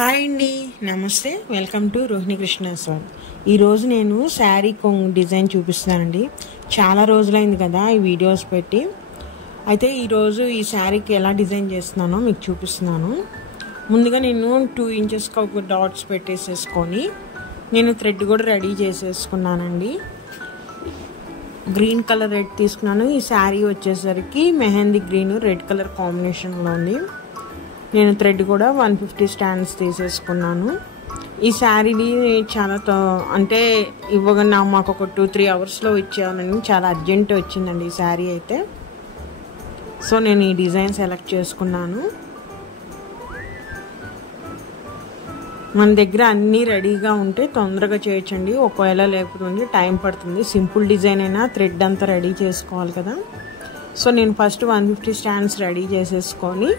Hi అండి, నమస్తే. Welcome to Rohini Krishnaswamy. ఈరోజు నేను శారీ కొంగు డిజైన్ చూపిస్తున్నానండి. చాలా రోజులైంది కదా ఈ వీడియోస్ పెట్టి. అయితే ఈరోజు ఈ శారీకి ఎలా డిజైన్ చేస్తున్నానో మీకు చూపిస్తున్నాను. ముందుగా నేను 2 ఇంచెస్కి ఒక డాట్స్ పెట్టేసేసుకొని నేను థ్రెడ్ కూడా రెడీ చేసేసుకున్నానండి. గ్రీన్ కలర్ రెడ్ తీసుకున్నాను. ఈ శారీ వచ్చేసరికి మెహందీ గ్రీన్ రెడ్ కలర్ కాంబినేషన్లో ఉంది. నేను థ్రెడ్ కూడా 150 స్టాండ్స్ తీసేసుకున్నాను. ఈ శారీని చాలా అంటే ఇవ్వగా మాకు ఒక 2-3 అవర్స్లో ఇచ్చేవాళ్ళని, చాలా అర్జెంట్ వచ్చిందండి ఈ శారీ అయితే. సో నేను ఈ డిజైన్ సెలెక్ట్ చేసుకున్నాను. మన దగ్గర అన్నీ రెడీగా ఉంటే తొందరగా చేయొచ్చండి. ఒకవేళ లేకపోతే టైం పడుతుంది. సింపుల్ డిజైన్ అయినా థ్రెడ్ అంతా రెడీ చేసుకోవాలి కదా. సో నేను ఫస్ట్ 150 స్టాండ్స్ రెడీ చేసేసుకొని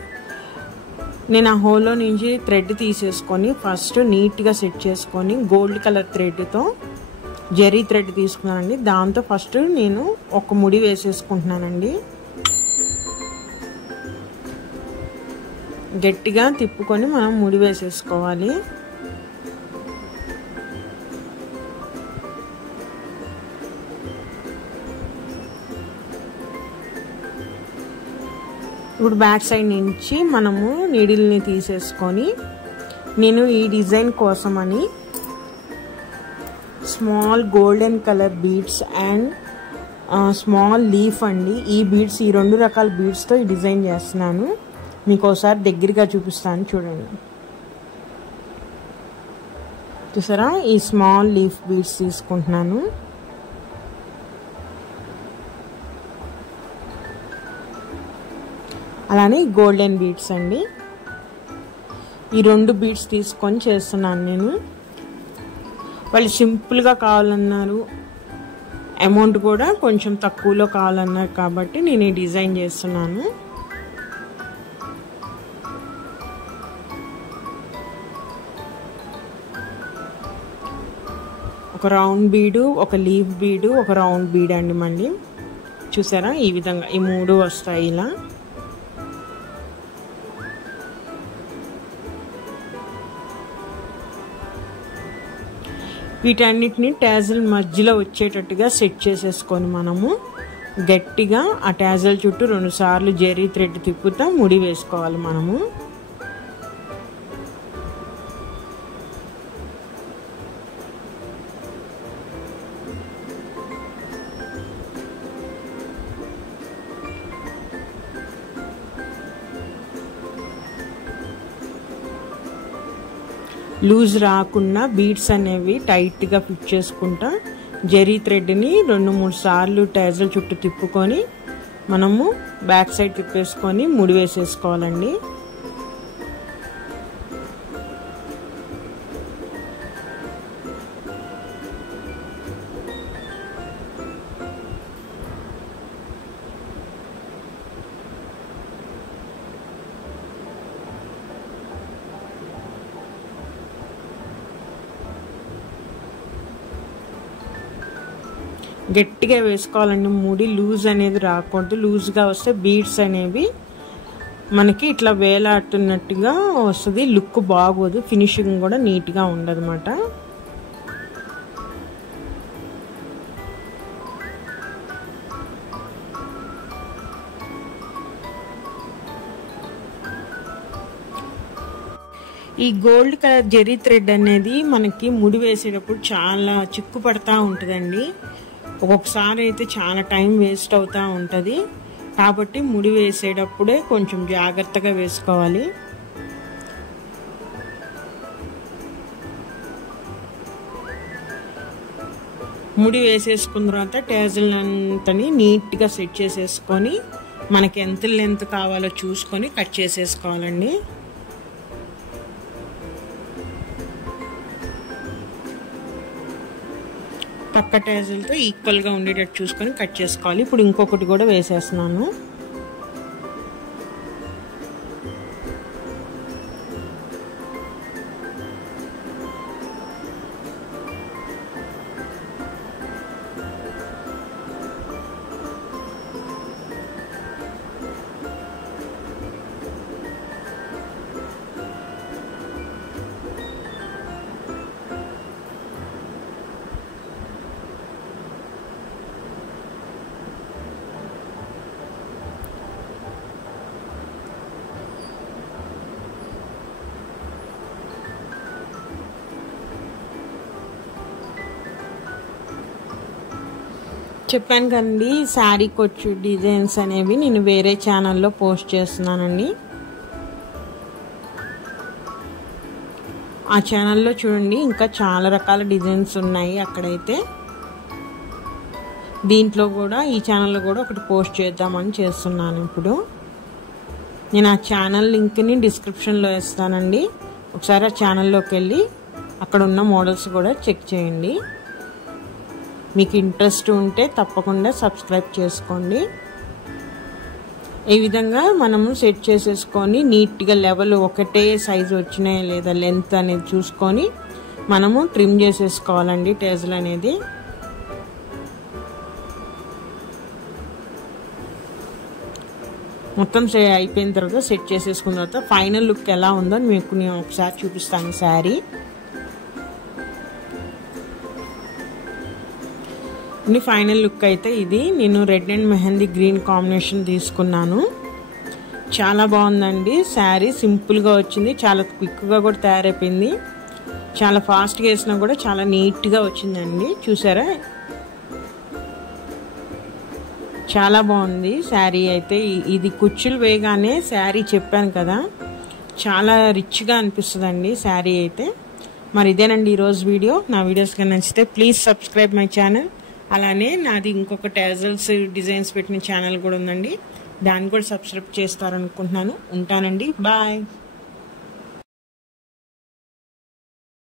నేను ఆ హోల్లో నుంచి థ్రెడ్ తీసేసుకొని ఫస్ట్ నీట్గా సెట్ చేసుకొని గోల్డ్ కలర్ థ్రెడ్తో జెరీ థ్రెడ్ తీసుకున్నానండి. దాంతో ఫస్ట్ నేను ఒక ముడి వేసేసుకుంటున్నానండి. గట్టిగా తిప్పుకొని మనం ముడి వేసేసుకోవాలి. ఇప్పుడు బ్యాక్ సైడ్ నుంచి మనము నీడిల్ని తీసేసుకొని నేను ఈ డిజైన్ కోసమని small golden colour beads and small leaf అండి. ఈ బీడ్స్, ఈ 2 రకాల బీడ్స్తో ఈ డిజైన్ చేస్తున్నాను. మీకు ఒకసారి దగ్గరగా చూపిస్తాను చూడండి. చూసారా, ఈ స్మాల్ లీఫ్ బీడ్స్ తీసుకుంటున్నాను. అలానే గోల్డెన్ బీడ్స్ అండి. ఈ 2 బీడ్స్ తీసుకొని చేస్తున్నాను నేను. వాళ్ళు సింపుల్గా కావాలన్నారు, అమౌంట్ కూడా కొంచెం తక్కువలో కావాలన్నారు కాబట్టి నేను ఈ డిజైన్ చేస్తున్నాను. ఒక రౌండ్ బీడు, ఒక లీఫ్ బీడు, ఒక రౌండ్ బీడ్ అండి. మళ్ళీ చూసారా, ఈ విధంగా ఈ 3 వస్తాయి ఇలా. వీటన్నిటిని ట్యాజిల్ మధ్యలో వచ్చేటట్టుగా సెట్ చేసేసుకొని మనము గట్టిగా ఆ ట్యాజిల్ చుట్టూ 2 సార్లు జెరీ థ్రెడ్ తిప్పుతా ముడి వేసుకోవాలి మనము. లూజ్ రాకుండా బీడ్స్ అనేవి టైట్గా ఫిట్ చేసుకుంటా జెరీ థ్రెడ్ని 2-3 సార్లు ట్యాజిల్ చుట్టూ తిప్పుకొని మనము బ్యాక్ సైడ్ తిప్పేసుకొని ముడి వేసేసుకోవాలండి. గట్టిగా వేసుకోవాలండి. ముడి లూజ్ అనేది రాకూడదు. లూజ్గా వస్తే బీడ్స్ అనేవి మనకి ఇట్లా వేలాడుతున్నట్టుగా వస్తుంది. లుక్ బాగోదు, ఫినిషింగ్ కూడా నీట్గా ఉండదు అన్నమాట. ఈ గోల్డ్ కలర్ జెరీ థ్రెడ్ అనేది మనకి ముడి వేసేటప్పుడు చాలా చిక్కు పడతా ఉంటుందండి. ఒక్కొక్కసారి అయితే చాలా టైం వేస్ట్ అవుతూ ఉంటుంది. కాబట్టి ముడి వేసేటప్పుడే కొంచెం జాగ్రత్తగా వేసుకోవాలి. ముడి వేసేసుకున్న తర్వాత ట్యాజిల్ అంతని నీట్గా సెట్ చేసేసుకొని మనకి ఎంత లెంత్ కావాలో చూసుకొని కట్ చేసేసుకోవాలండి. పక్క ట్యాజిల్తో ఈక్వల్గా ఉండేటట్టు చూసుకొని కట్ చేసుకోవాలి. ఇప్పుడు ఇంకొకటి కూడా వేసేస్తున్నాను. చెప్పాను కండి శారీ కొచ్చు డిజైన్స్ అనేవి నేను వేరే ఛానల్లో పోస్ట్ చేస్తున్నానండి. ఆ ఛానల్లో చూడండి ఇంకా చాలా రకాల డిజైన్స్ ఉన్నాయి అక్కడైతే. దీంట్లో కూడా ఈ ఛానల్లో కూడా ఒకటి పోస్ట్ చేద్దామని చేస్తున్నాను. ఇప్పుడు నేను ఆ ఛానల్ లింక్ని డిస్క్రిప్షన్లో ఇస్తానండి. ఒకసారి ఆ ఛానల్లోకి వెళ్ళి అక్కడ ఉన్న మోడల్స్ కూడా చెక్ చేయండి. మీకు ఇంట్రెస్ట్ ఉంటే తప్పకుండా సబ్స్క్రైబ్ చేసుకోండి. ఈ విధంగా మనము సెట్ చేసేసుకొని నీట్గా లెవెల్ ఒకటే సైజు వచ్చినాయా లేదా లెంత్ అనేది చూసుకొని మనము ట్రిమ్ చేసేసుకోవాలండి టేజల్ అనేది. మొత్తం అయిపోయిన తర్వాత సెట్ చేసేసుకున్న తర్వాత ఫైనల్ లుక్ ఎలా ఉందో మీకు నేను ఒకసారి చూపిస్తాను. శారీ ఫైనల్ లుక్ అయితే ఇది. నేను red and mehndi green combination తీసుకున్నాను. చాలా బాగుందండి శారీ. సింపుల్గా వచ్చింది, చాలా క్విక్గా కూడా తయారైపోయింది. చాలా ఫాస్ట్గా వేసినా కూడా చాలా నీట్గా వచ్చిందండి. చూసారా చాలా బాగుంది శారీ అయితే. ఇది కుచ్చులు వేయగానే శారీ చెప్పాను కదా చాలా రిచ్గా అనిపిస్తుందండి శారీ అయితే. మరి ఇదేనండి ఈరోజు వీడియో. నా వీడియోస్ కనుక నచ్చితే ప్లీజ్ సబ్స్క్రైబ్ మై ఛానల్. అలానే నాది ఇంకొక టేజల్స్ డిజైన్స్ పెట్టిన ఛానల్ కూడా ఉందండి, దాన్ని కూడా సబ్స్క్రైబ్ చేస్తారనుకుంటున్నాను. ఉంటానండి, బాయ్.